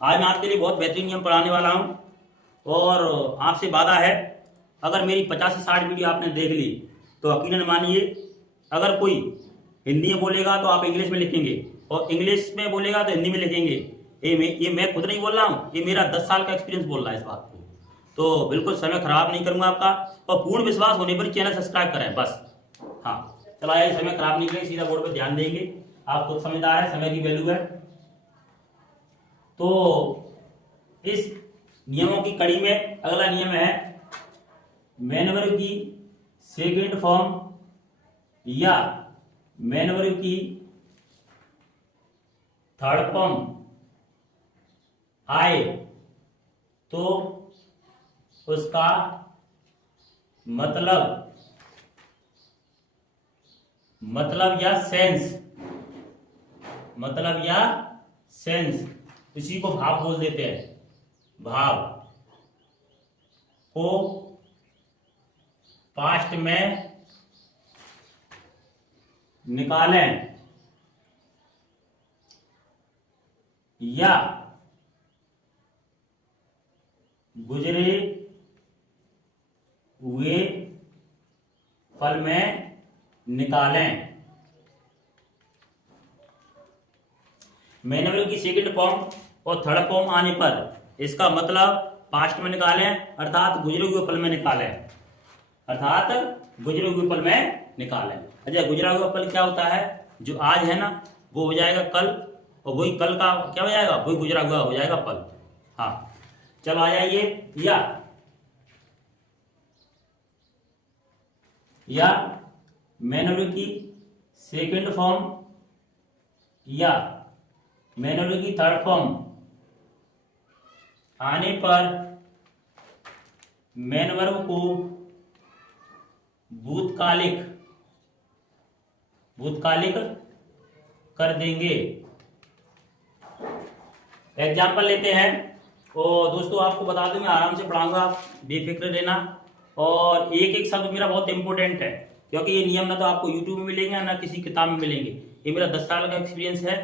आज मैं आपके लिए बहुत बेहतरीन नियम पढ़ाने वाला हूं और आपसे वादा है, अगर मेरी 50 से 60 वीडियो आपने देख ली तो यकीनन मानिए, अगर कोई हिंदी में बोलेगा तो आप इंग्लिश में लिखेंगे और इंग्लिश में बोलेगा तो हिंदी में लिखेंगे। ये मैं खुद नहीं बोल रहा हूँ, ये मेरा 10 साल का एक्सपीरियंस बोल रहा है इस बात को। तो बिल्कुल समय खराब नहीं करूंगा आपका, और पूर्ण विश्वास होने पर चैनल सब्सक्राइब करें बस। हाँ, चलो आइए, समय खराब नहीं करेंगे, सीधा बोर्ड पर ध्यान देंगे। आप खुद समझदार है, समय की वैल्यू है। तो इस नियमों की कड़ी में अगला नियम है मैनवर्ब की सेकंड फॉर्म या मैनवर्ब की थर्ड फॉर्म आए तो उसका मतलब या सेंस, इसी को भाव बोल देते हैं। भाव को पास्ट में निकालें या गुजरे हुए पल में निकालें। मैनवर्ब की सेकंड फॉर्म और थर्ड फॉर्म आने पर इसका मतलब पास्ट में निकालें, अर्थात गुजरे हुए पल में निकालें, अच्छा, गुजरा हुआ पल क्या होता है? जो आज है ना वो हो जाएगा कल, और वही कल का क्या हो जाएगा? वही गुजरा हुआ हो जाएगा पल। हाँ, चलो आ जाइए। या मैनवर्ब की सेकंड फॉर्म या मैनवर्ब की थर्ड फॉर्म आने पर मैनवर्ब को भूतकालिक कर देंगे। एग्जाम्पल लेते हैं, और दोस्तों आपको बता दूं मैं आराम से पढ़ाऊंगा, आप बेफिक्र रहना। और एक एक शब्द मेरा बहुत इंपॉर्टेंट है, क्योंकि ये नियम ना तो आपको यूट्यूब में मिलेंगे ना किसी किताब में मिलेंगे। ये मेरा 10 साल का एक्सपीरियंस है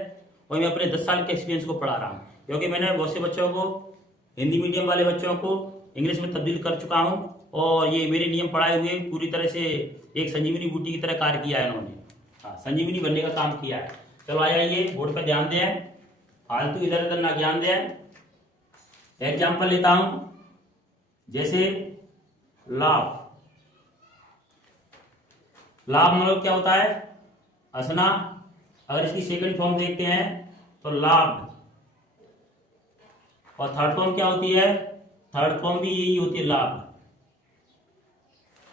और मैं अपने 10 साल के एक्सपीरियंस को पढ़ा रहा हूँ, क्योंकि मैंने बहुत से बच्चों को, हिंदी मीडियम वाले बच्चों को इंग्लिश में तब्दील कर चुका हूँ, और ये मेरे नियम पढ़ाए हुए पूरी तरह से एक संजीवनी बूटी की तरह कार्य किया है इन्होंने। हाँ, संजीवनी बनने का काम किया है। चलो आ जाइए, बोर्ड पर ध्यान दें, फालतू इधर उधर ना ज्ञान दें। एग्जाम्पल लेता हूं, जैसे लाभ मतलब क्या होता है? हंसना। अगर इसकी सेकंड फॉर्म देखते हैं तो लाभ, और थर्ड फॉर्म क्या होती है? थर्ड फॉर्म भी यही होती है, लाभ।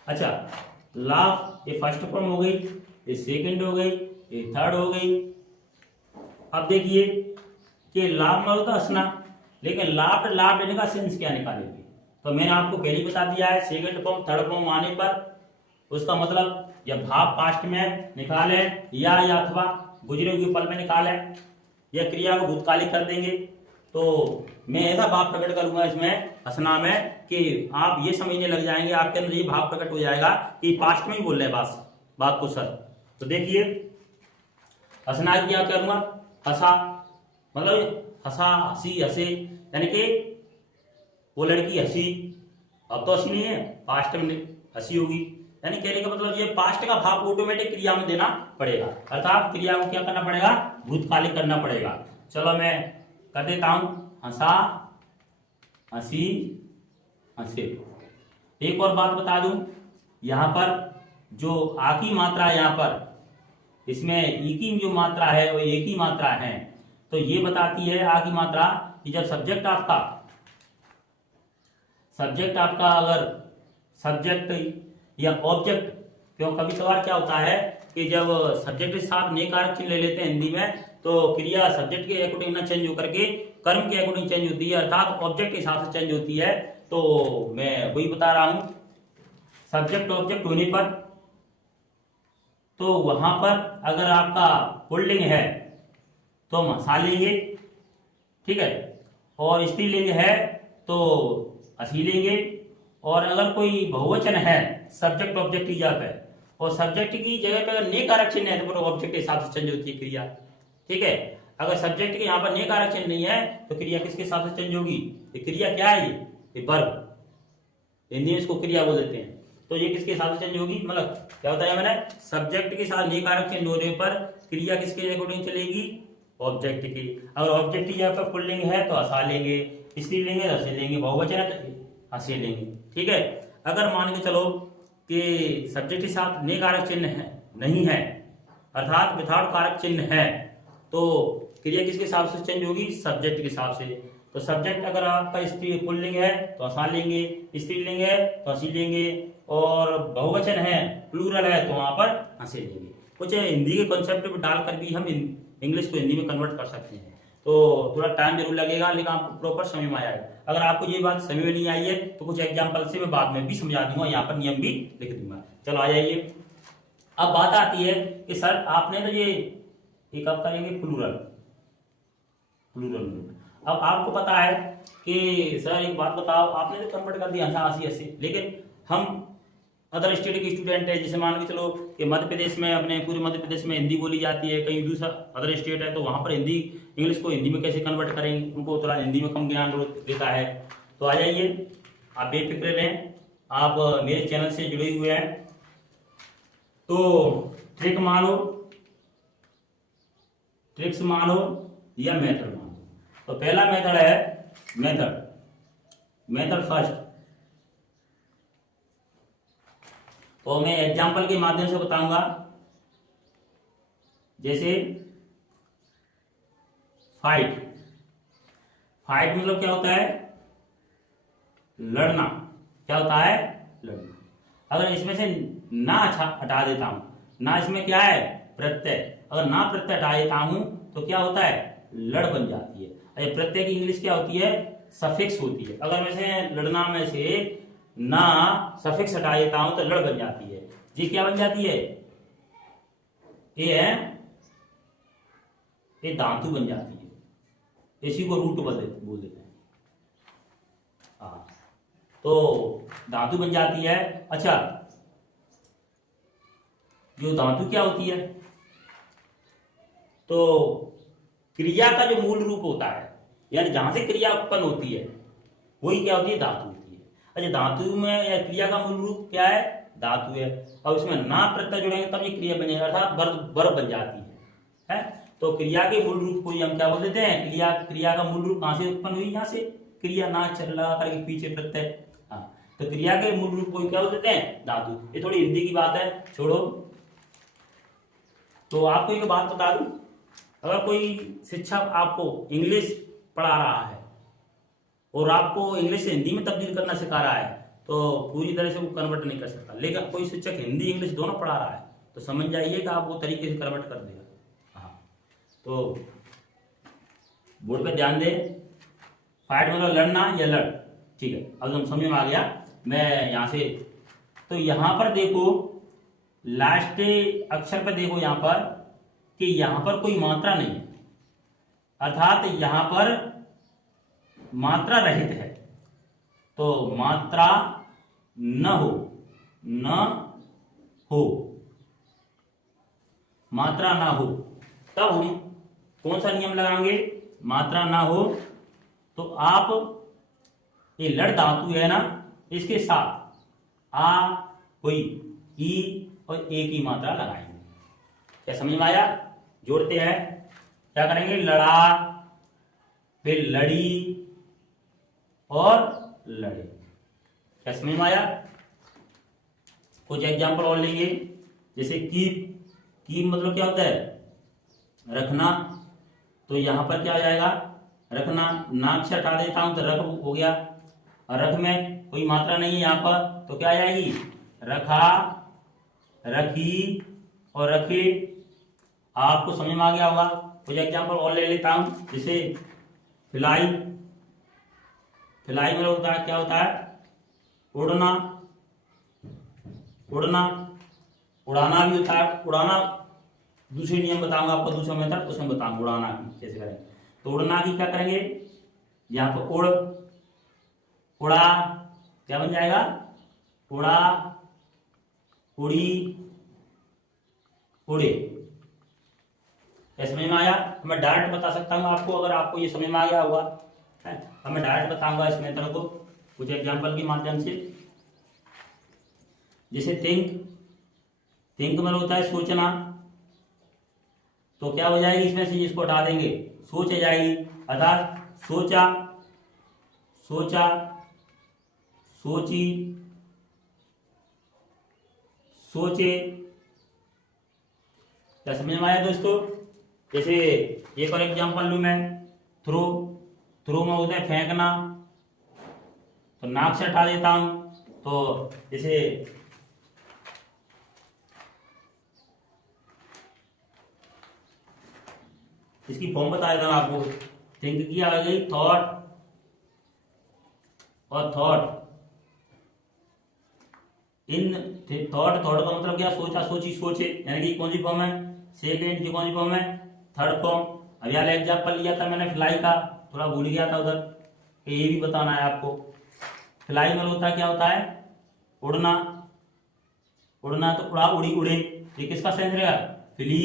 अच्छा, लाभ ये फर्स्ट फॉर्म हो गई, ये सेकंड हो गई, ये थर्ड हो गई। अब देखिए कि लाभ मतलब होता है हंसना, लेकिन लाभ लेने का सेंस क्या निकालेंगे? तो मैंने आपको पहले ही बता दिया है, सेकंड फॉर्म थर्ड फॉर्म आने पर उसका मतलब या भाव पास्ट में निकालें या अथवा गुजरे हुए पल में निकालें, या क्रिया को भूतकालिक कर देंगे। तो मैं ऐसा भाव प्रकट करूंगा इसमें हंसना में कि आप ये समझने लग जाएंगे, आपके अंदर ये भाव प्रकट हो जाएगा कि पास्ट में ही बोल रहे हैं बात को सर। तो देखिए, हंसना क्या करूंगा? हंसा मतलब हंसा, हंसी, हंसे, यानी कि वो लड़की हंसी। अब तो हंसी नहीं है, पास्ट में हंसी होगी, यानी कहने का मतलब ये पास्ट का भाव ऑटोमेटिक क्रिया में देना पड़ेगा, अर्थात क्रिया को क्या करना पड़ेगा? भूतकालिक करना पड़ेगा। चलो मैं कर देता हूं, हंसा, हंसी, हंसे। एक और बात बता दूं, यहां पर जो आ की मात्रा है, यहां पर इसमें ई की जो मात्रा है वो एक ही मात्रा है। तो ये बताती है आ की मात्रा कि जब सब्जेक्ट आपका अगर सब्जेक्ट या ऑब्जेक्ट, क्यों कभी कभार क्या होता है कि जब सब्जेक्ट के साथ नेकारक चिन्ह ले लेते हैं हिंदी में, तो क्रिया सब्जेक्ट के अकॉर्डिंग ना चेंज होकर के कर्म के अकॉर्डिंग चेंज होती है, अर्थात ऑब्जेक्ट के हिसाब से चेंज होती है। तो मैं वही बता रहा हूं, सब्जेक्ट ऑब्जेक्ट होने पर तो वहां पर अगर आपका पुल्लिंग है तो हम हंसा लेंगे, ठीक है, और स्त्रीलिंग है तो हंसी लेंगे। और अगर कोई बहुवचन है सब्जेक्ट ऑब्जेक्ट की जगह पे, और सब्जेक्ट की जगह पे अगर नेकारक चिन्ह है तो ऑब्जेक्ट के हिसाब से चेंज होती है क्रिया, ठीक है। अगर सब्जेक्ट के यहाँ पर ने कारक चिन्ह नहीं है तो क्रिया किसके साथ से चेंज होगी? ये क्रिया क्या है? ये वर्ब, हिंदी में इसको क्रिया बोल देते हैं। तो ये किसके साथ चेंज होगी? मतलब क्या बताया मैंने, सब्जेक्ट के साथ ने कारक चिन्ह होने पर क्रिया किसके अकॉर्डिंग चलेगी? ऑब्जेक्ट की। अगर ऑब्जेक्ट की जगह पर पुल्लिंग है तो असा लेंगे, स्त्रीलिंग है तो असे लेंगे, बहुवचन है तो असे लेंगे। ठीक है। अगर मान के चलो कि सब्जेक्ट के साथ ने कारक चिन्ह है नहीं है, अर्थात विथआउट कारक चिन्ह है, तो क्रिया किसके हिसाब से चेंज होगी? सब्जेक्ट के हिसाब से। तो सब्जेक्ट अगर आपका स्त्री पुल्लिंग है तो असा लेंगे, स्त्रीलिंग है तो असी लेंगे, और बहुवचन है प्लूरल है तो वहां पर हंसे लेंगे। कुछ हिंदी के कॉन्सेप्ट डालकर भी हम इंग्लिश को हिंदी में कन्वर्ट कर सकते हैं। तो थोड़ा टाइम जरूर लगेगा लेकिन आपको प्रॉपर समझ में आएगा। अगर आपको ये बात समझ में नहीं आई है तो कुछ एग्जाम्पल से मैं बाद में भी समझा दूंगा, यहाँ पर नियम भी लिख दूंगा। चलो आ जाइए। अब बात आती है कि सर आपने तो ये एक आप करेंगे प्लूरल, अब आपको पता है कि सर एक बात बताओ, आपने तो कन्वर्ट कर दिया था 80-80, लेकिन हम अदर स्टेट के स्टूडेंट है, जैसे मान के चलो कि मध्य प्रदेश में, अपने पूरे मध्य प्रदेश में हिंदी बोली जाती है, कहीं दूसरा अदर स्टेट है तो वहां पर हिंदी, इंग्लिश को हिंदी में कैसे कन्वर्ट करेंगे? उनको थोड़ा हिंदी में कम ज्ञान देता है। तो आ जाइए, आप बेफिक्र रहें, आप मेरे चैनल से जुड़े हुए हैं। तो ट्रिक्स मानो या मेथड मानो। तो पहला मेथड है मेथड फर्स्ट। तो मैं एग्जाम्पल के माध्यम से बताऊंगा। जैसे फाइट मतलब क्या होता है? लड़ना। क्या होता है? लड़ना। अगर इसमें से ना हटा देता हूं, ना इसमें क्या है? प्रत्यय। अगर ना प्रत्यय हटा देता हूं तो क्या होता है? लड़ बन जाती है। प्रत्यय की इंग्लिश क्या होती है? सफिक्स होती है। अगर मैं से लड़ना में से ना सफिक्स हटा देता हूं तो लड़ बन जाती है। जी क्या बन जाती है? ये है, ये धातु बन जाती है। इसी को रूट बोल देते हैं। हाँ, तो धातु बन जाती है। अच्छा, जो धातु क्या होती है? तो क्रिया का जो मूल रूप होता है, यानी जहां से क्रिया उत्पन्न होती है, वही क्या होती है? धातु होती है। अच्छा, धातु में या क्रिया का मूल रूप क्या है? धातु है। और इसमें ना प्रत्यय जुड़ेंगे तब ये क्रिया बनेगी, अर्थात वर्ब बन जाती है। तो क्रिया के मूल रूप को हम क्या बोल देते हैं? क्रिया का मूल रूप कहां से उत्पन्न हुई? यहाँ से क्रिया ना चल लगा करके पीछे प्रत्यय। हाँ, तो क्रिया के मूल रूप को क्या बोल देते हैं? धातु। ये थोड़ी हिंदी की बात है, छोड़ो। तो आपको एक बात बता दूं, अगर कोई शिक्षक आपको इंग्लिश पढ़ा रहा है और आपको इंग्लिश से हिंदी में तब्दील करना सिखा रहा है तो पूरी तरह से वो कन्वर्ट नहीं कर सकता। लेकिन कोई शिक्षक हिंदी इंग्लिश दोनों पढ़ा रहा है तो समझ जाइए कि आप वो तरीके से कन्वर्ट कर देगा। हाँ, तो बोर्ड पे ध्यान दें। फाइट मतलब लड़ना या लड़। ठीक है, अब हम समझ में आ गया। मैं यहाँ से, तो यहाँ पर देखो, लास्ट अक्षर पर देखो यहाँ पर कि यहाँ पर कोई मात्रा नहीं है, अर्थात यहाँ पर मात्रा रहित है। तो मात्रा न हो, मात्रा ना हो, तब हम कौन सा नियम लगाएंगे? मात्रा ना हो तो आप ये लड़ धातु है ना, इसके साथ आ, हुई, ई और ए की मात्रा लगाएंगे। क्या समझ में आया? जोड़ते हैं, क्या करेंगे? लड़ा, फिर लड़ी और लड़े। क्या समझ में आया? कुछ एग्जाम्पल और लेंगे। जैसे कीप मतलब क्या होता है? रखना। तो यहां पर क्या आ जाएगा? रखना। नाक से हटा देता हूं तो रख हो गया, और रख में कोई मात्रा नहीं है यहाँ पर तो क्या आ जाएगी? रखा, रखी और रखे। आपको समझ में आ गया होगा। कुछ एग्जाम्पल और ले लेता हूं। जैसे फिलाई में होता है, क्या होता है? उड़ना, उड़ाना भी होता है। उड़ाना दूसरे नियम बताऊंगा आपको, दूसरा मेथड उसमें बताऊंगा उड़ाना की कैसे करेंगे। तो उड़ना की क्या करेंगे? यहाँ पर उड़ा, क्या बन जाएगा? उड़ा, उड़ी, उड़े। क्या समझ में आया? मैं डायरेक्ट बता सकता हूँ आपको, अगर आपको ये समझ में आ गया होगा है। अब मैं डायरेक्ट बताऊंगा इस मेथड को कुछ एग्जाम्पल के माध्यम से। जैसे थिंक मतलब होता है सोचना, तो क्या हो जाएगी इसमें से, इसको हटा देंगे, सोच जाएगी, अर्थात सोचा, सोचा, सोची, सोचे। क्या समझ में आया दोस्तों? जैसे एक और एग्जांपल लूं मैं, थ्रो, थ्रो में होता है फेंकना, तो नाक से हटा देता हूं, तो जैसे इसकी फॉर्म बता देता हूं आपको। थिंक की आ गई थॉट, और थॉट इन थॉट, थॉट का मतलब क्या, सोचा, सोची, सोचे, यानी कि कौन सी फॉर्म है, सेकेंड की कौन सी फॉर्म है, थर्ड फॉर्म। अभी वाला एग्जाम्पल लिया था मैंने फ्लाई का, थोड़ा भूल गया था उधर, ये भी बताना है आपको। फ्लाई में होता है, क्या होता है, उड़ना, उड़ना, तो उड़ा, उड़ी, उड़े, ये किसका सेंस रहेगा, फ्ली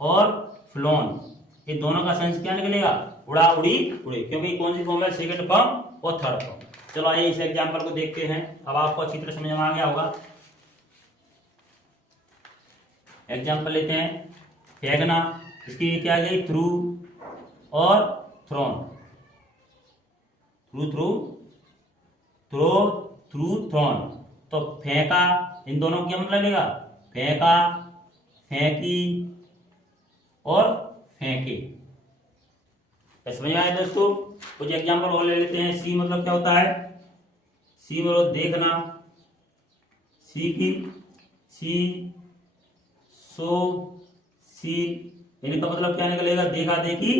और फ्लोन, ये दोनों का सेंस क्या निकलेगा, उड़ा, उड़ी, उड़े, क्योंकि कौन सी फॉर्म है, सेकंड फॉर्म और थर्ड फॉर्म। चलो आइए इस एग्जाम्पल को देखते हैं, अब आपको अच्छी तरह समझ में आ गया होगा। एग्जाम्पल लेते हैं, फेंकना, इसकी क्या आ गई, थ्रू और thrown, through, through, throw, through, thrown, तो फेंका, इन दोनों को क्या मतलब लेगा, फेंका, फेंकी और फेंके। समझ में आया दोस्तों? कुछ एग्जाम्पल और ले लेते हैं। सी मतलब क्या होता है, सी मतलब देखना, सी की, सी, सो, सी, इनका मतलब क्या निकलेगा, देखा, देखी,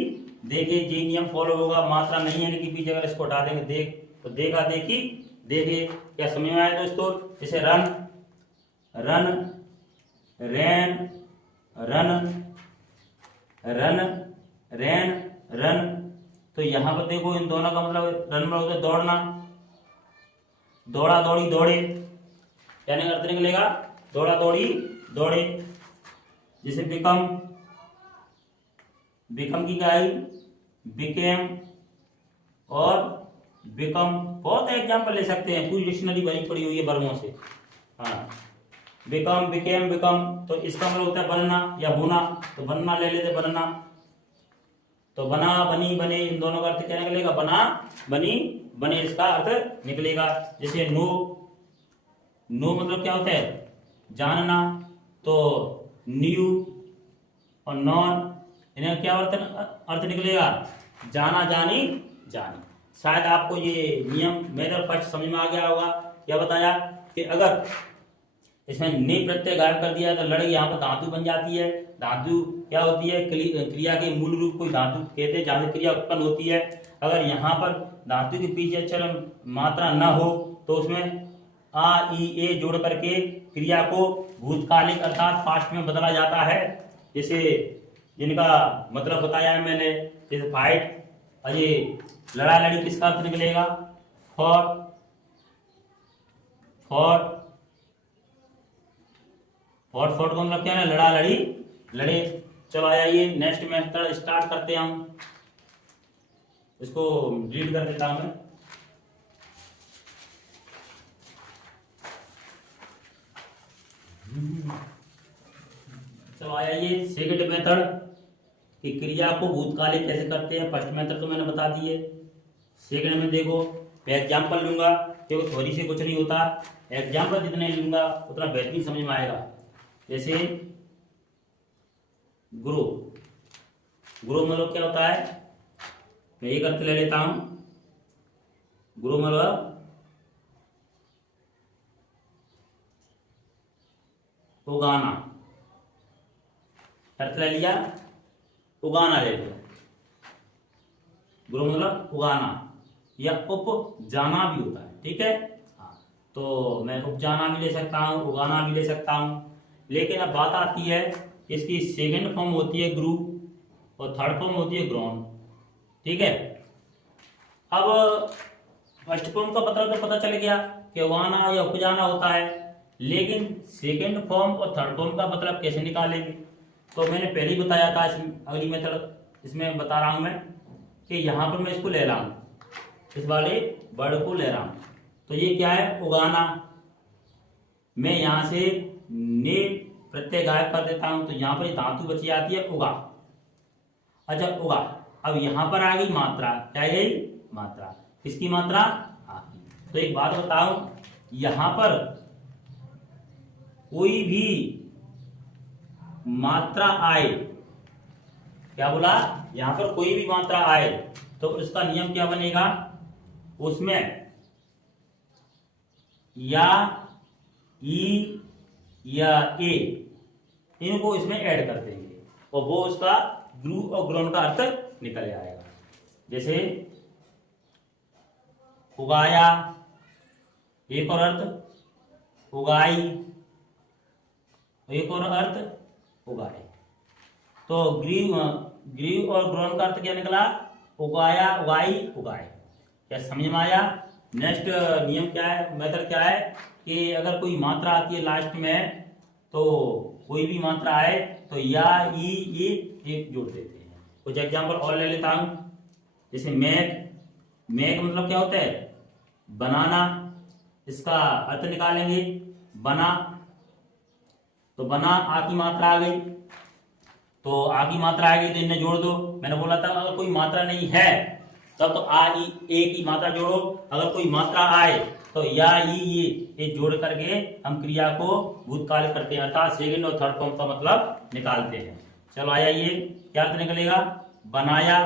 देखे, ये नियम फॉलो होगा, मात्रा नहीं है इनके बीच, अगर इसको हटा देंगे देख, तो देखा, देखी, देखे। क्या समझ में आया दोस्तों? जैसे रन, रन, रैन, रन, रन, रैन, रन, तो यहां पर देखो इन दोनों का मतलब, रन में होता है दौड़ना, दौड़ा, दौड़ी, दौड़े, क्या अर्थ निकलेगा, दौड़ा, दौड़ी, दौड़े। जैसे बिकम, बिकम की क्या आई, बिकेम और बिकम, बहुत एग्जाम्पल ले सकते हैं, पूरी डिक्शनरी भरी पड़ी हुई है वर्गों से। हाँ, बिकम, बिकेम, बिकम, तो इसका मतलब होता है बनना या होना, तो बनना ले लेते, बनना, तो बना, बनी, बने, इन दोनों का अर्थ क्या निकलेगा, बना, बनी, बने, इसका अर्थ निकलेगा। जैसे नो, नो मतलब क्या होता है, जानना, तो न्यू और नॉन, इन्हें क्या अर्थ निकलेगा, जाना, जानी, जानी। शायद आपको ये नियम मेथड फर्स्ट समझ में आ गया होगा। क्या बताया कि अगर इसमें ने प्रत्यय गायब कर दिया तो लड़ यहाँ पर धातु बन जाती है। धातु क्या होती है, क्रिया के मूल रूप को धातु कहते हैं, जहां से क्रिया उत्पन्न होती है। अगर यहाँ पर धातु के पीछे अक्षर मात्रा न हो तो उसमें आ, ई, ए जोड़ करके क्रिया को भूतकालिक अर्थात पास्ट में बदला जाता है। जैसे जिनका मतलब बताया है मैंने, जैसे फाइट, अरे लड़ा लड़ी किसका अर्थ निकलेगा, फॉर, फॉर, फॉर, फॉर का मतलब क्या है, लड़ा लड़ी लड़े। चलो आइए नेक्स्ट मेथड स्टार्ट करते हैं हम, इसको रीड कर देता हूं मैं। चलो आइए सेकंड मेथड कि क्रिया को भूतकालिक कैसे करते हैं। फर्स्ट मेथड तो मैंने बता दी है, सेकंड में देखो मैं एग्जाम्पल लूंगा, क्योंकि थोड़ी से कुछ नहीं होता, एग्जाम्पल जितने लूंगा उतना बेहतरीन समझ में आएगा। जैसे ग्रो, ग्रो मतलब क्या होता है, मैं एक अर्थ ले लेता हूं, ग्रो मतलब उगाना, अर्थ ले लिया, उगाना ले लिया, ग्रो मतलब उगाना या उप जाना भी होता है, ठीक है। हाँ, तो मैं उप जाना भी ले सकता हूँ, उगाना भी ले सकता हूँ। लेकिन अब बात आती है, इसकी सेकंड फॉर्म होती है ग्रू और थर्ड फॉर्म होती है ग्रोन, ठीक है। अब फर्स्ट फॉर्म का मतलब तो पता चल गया कि उगाना या उपजाना होता है, लेकिन सेकंड फॉर्म और थर्ड फॉर्म का मतलब कैसे निकालेंगे। तो मैंने पहले ही बताया था, अगली मेथड इसमें बता रहा हूं मैं कि यहाँ पर मैं इसको ले रहा हूँ, इस वाले वर्ड को ले रहा हूँ। तो ये क्या है, उगाना। मैं यहाँ से ने प्रत्यय गायब कर देता हूँ, तो यहाँ पर धातु बची आती है उगा। अच्छा उगा, अब यहाँ पर आ गई मात्रा, क्या आ गई, मात्रा। किसकी मात्रा, आ। तो एक बात बताओ, यहाँ पर कोई भी मात्रा आए, क्या बोला, यहां पर कोई भी मात्रा आए तो उसका नियम क्या बनेगा, उसमें या ई या ए इनको इसमें ऐड कर देंगे और वो उसका ग्रू और ग्रोन का अर्थ निकल आएगा। जैसे उगाया, एक और अर्थ उगाई, एक और अर्थ उगाए। तो ग्रीव और ग्रोन का अर्थ क्या निकला, उगाया, उगाई, उगाए। क्या समझ में आया। नेक्स्ट नियम क्या है, मेथड क्या है कि अगर कोई मात्रा आती है लास्ट में, तो कोई भी मात्रा आए तो या ई एक जोड़ देते हैं। कुछ एग्जांपल और ले लेता हूं। जैसे मेक, मेक मतलब क्या होता है, बनाना। इसका अर्थ निकालेंगे, बना। तो बना, आ की मात्रा आ गई, तो आ की मात्रा आएगी तो इन्हें जोड़ दो। मैंने बोला था अगर कोई मात्रा नहीं है तब तो आ ई ए की मात्रा जोड़ो, अगर कोई मात्रा आए तो या ई ये जोड़ करके हम क्रिया को भूतकाल करते हैं, अर्थात सेकंड और थर्ड फॉर्म का मतलब निकालते हैं। चलो आया, ये क्या अर्थ निकलेगा, बनाया,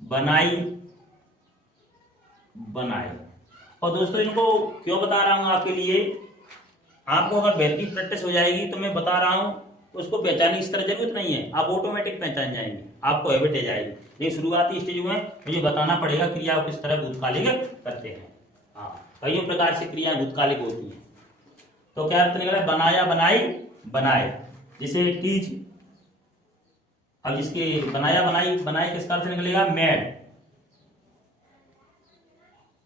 बनाई, बनाए। और दोस्तों इनको क्यों बता रहा हूं आपके लिए, आपको अगर बेहतरीन प्रैक्टिस हो जाएगी तो मैं बता रहा हूं, उसको पहचानने की तरह जरूरत नहीं है, आप ऑटोमेटिक पहचान जाएंगे, आपको हैबिट हो जाएगी। लेकिन शुरुआती स्टेज में मुझे बताना पड़ेगा क्रिया को किस तरह भूतकालिक करते हैं। हाँ, कईयों प्रकार से क्रिया भूतकालिक होती है। तो क्या अर्थ निकला, बनाया, बनाई, बनाए। जैसे टीच, अब जिसके बनाया, बनाई, बनाए किसका अर्थ निकलेगा, मेड।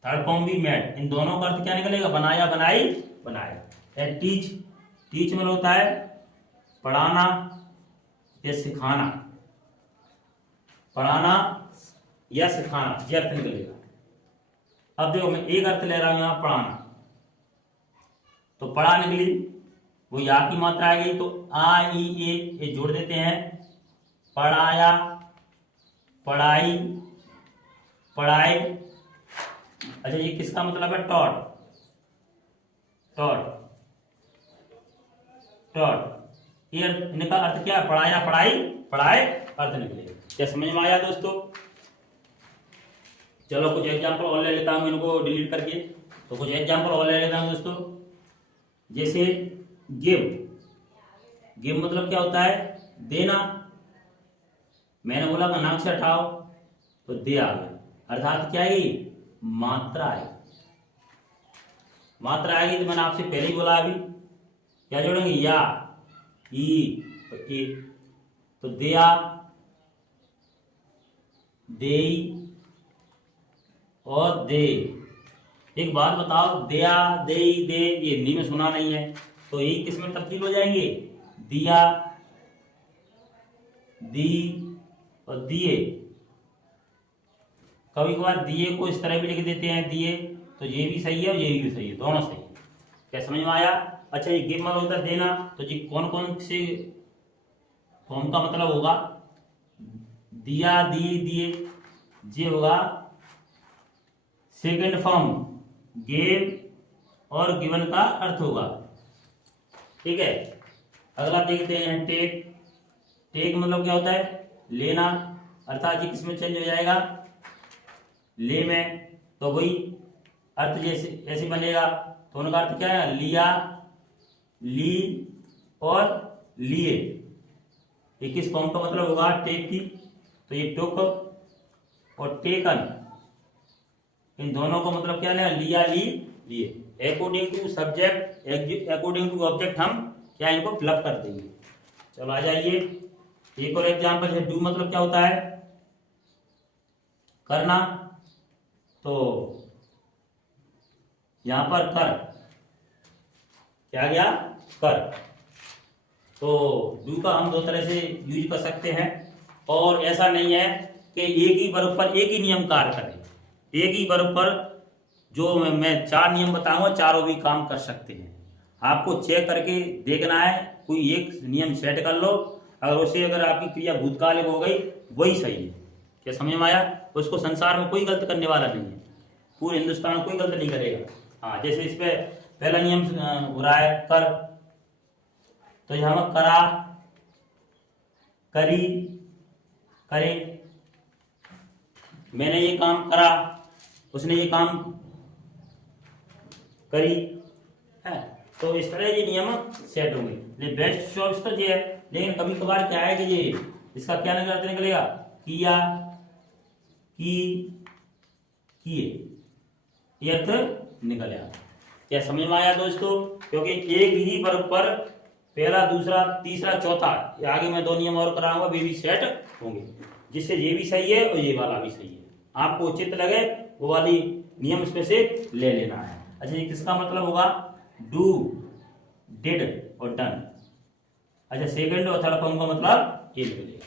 थर्ड फॉर्म भी मेड, इन दोनों का अर्थ क्या निकलेगा, बनाया, बनाई, बनाए। टीच, टीच में होता है पढ़ाना या सिखाना, पढ़ाना या सिखाना, यह अर्थ निकलेगा। अब देखो मैं एक अर्थ ले रहा हूं यहां, पढ़ाना। तो पढ़ा निकली, वो या की मात्रा आ गई, तो आ ई ए जोड़ देते हैं, पढ़ाया, पढ़ाई, पढ़ाए। अच्छा ये किसका मतलब है, टॉट, टॉट, टॉट। ये इनका अर्थ क्या है, पढ़ाया, पढ़ाई, पढ़ाए अर्थ निकलेगा। क्या समझ में आया दोस्तों। चलो कुछ एग्जांपल और ले लेता हूं इनको डिलीट करके। तो कुछ एग्जांपल और ले लेता हूं दोस्तों। जैसे गिव, गिव मतलब क्या होता है, देना। मैंने बोला नाक से हटाओ तो दे आ गया, अर्थात क्या है, मात्रा आएगी। मात्रा आएगी तो मैंने आपसे पहले ही बोला, अभी क्या जोड़ेंगे, या ई तो ए, तो दिया, दे और दे। एक बात बताओ, दिया, दे, दे, ये हिंदी में सुना नहीं है, तो यही किस में तब्दील हो जाएंगे, दिया, दी और दिए। कभी कभार दिए को इस तरह भी लिख देते हैं, दिए, तो ये भी सही है और ये भी सही है, दोनों सही है। क्या समझ में आया। अच्छा ये गिव मतलब होता है देना, तो जी कौन कौन से फॉर्म का मतलब होगा, दिया, दी, दिए, ये होगा सेकंड फॉर्म, गेव और गिवन का अर्थ होगा। ठीक है, अगला देखते हैं टेक। टेक मतलब क्या होता है, लेना, अर्थात ये किसमें चेंज हो जाएगा, ले में। तो वही अर्थ जैसे ऐसे बनेगा, तो उनका अर्थ क्या है, लिया, ली और लिए। ये किस फॉर्म का मतलब होगा, टेक की। तो ये टुक और टेकन, इन दोनों को मतलब क्या है, लिया, ली, लिए। According to subject, according to object हम क्या इनको फिलअप कर देंगे। चलो आ जाइए, एक और एग्जांपल है। डू मतलब क्या होता है, करना। तो यहां पर कर क्या गया, कर। तो डू का हम दो तरह से यूज कर सकते हैं, और ऐसा नहीं है कि एक ही वर्ब पर एक ही नियम कार्य करे। एक ही वर्ब पर जो मैं 4 नियम बताऊंगा, चारों भी काम कर सकते हैं। आपको चेक करके देखना है, कोई एक नियम सेट कर लो, अगर उसे अगर आपकी क्रिया भूतकाल में हो गई वही सही है। क्या समझ में आया? उसको संसार में कोई गलत करने वाला नहीं है, पूरे हिंदुस्तान में कोई गलत नहीं करेगा। हाँ, जैसे इस पे पहला नियम हो रहा है कर, तो यहां पर करा, करी, करे, मैंने ये काम करा, उसने ये काम करी है। तो इस तरह ये नियम सेट होंगे। बेस्ट चॉइस तो ये है, लेकिन कभी कभार क्या है कि ये इसका क्या निकलेगा, किया, की, किए, ये अर्थ निकलेगा। क्या समझ में आया दोस्तों? क्योंकि एक ही वर्ब पर पहला, दूसरा, तीसरा, चौथा, आगे मैं 2 नियम और कराऊंगा, वे भी सेट होंगे, जिससे ये भी सही है और ये वाला भी सही है। आपको उचित लगे वो वाली नियम इसमें से ले लेना है। अच्छा, ये किसका मतलब होगा? डू, डिड और डन। अच्छा, सेकंड और थर्ड फॉर्म का मतलब ये निकलेगा।